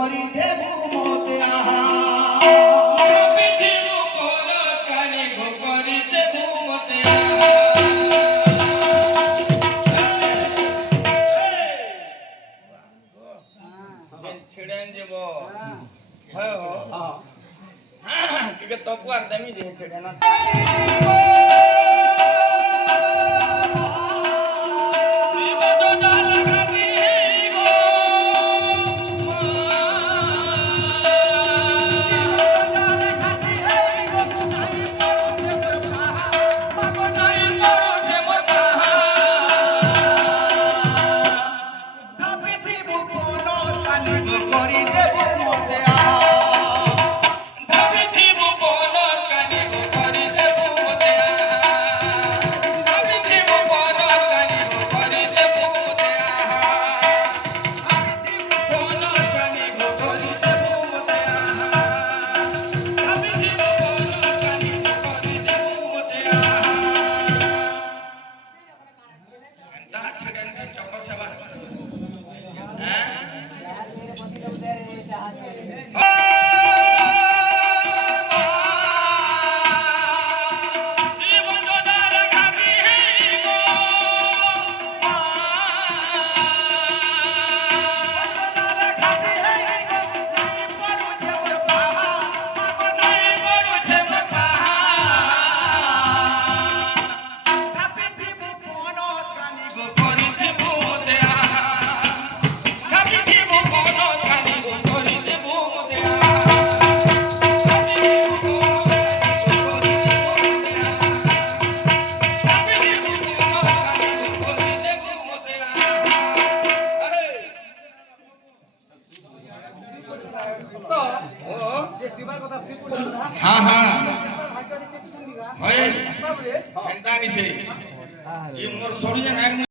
କରି ଦେବୁ ମତେ ଆହା ବିଧିରୁ କୋଲ କାନି କରି ଦେବୁ ମତେ ଆହା ଛିଡ଼େନ୍ ଯିବ হয় ଟିକେ ତକୁ আর দেমি যে ছেড়ে না କରି ଦେବୁ ମତେ ଆହା বিধিରୁ কোল কানি କରି দেବୁ মতে আহা বিধিରୁ কোল কানি କରି দেବୁ মতে আহা কোল কানি কৰি দেବୁ মতে আহা বিধিରୁ কোল কানি কৰি দেବୁ মতে আহা এন্তা ছড়েন্তি চক সেবা हाँ हाँ होए हेंता निसे ये मोर सोड़ी जन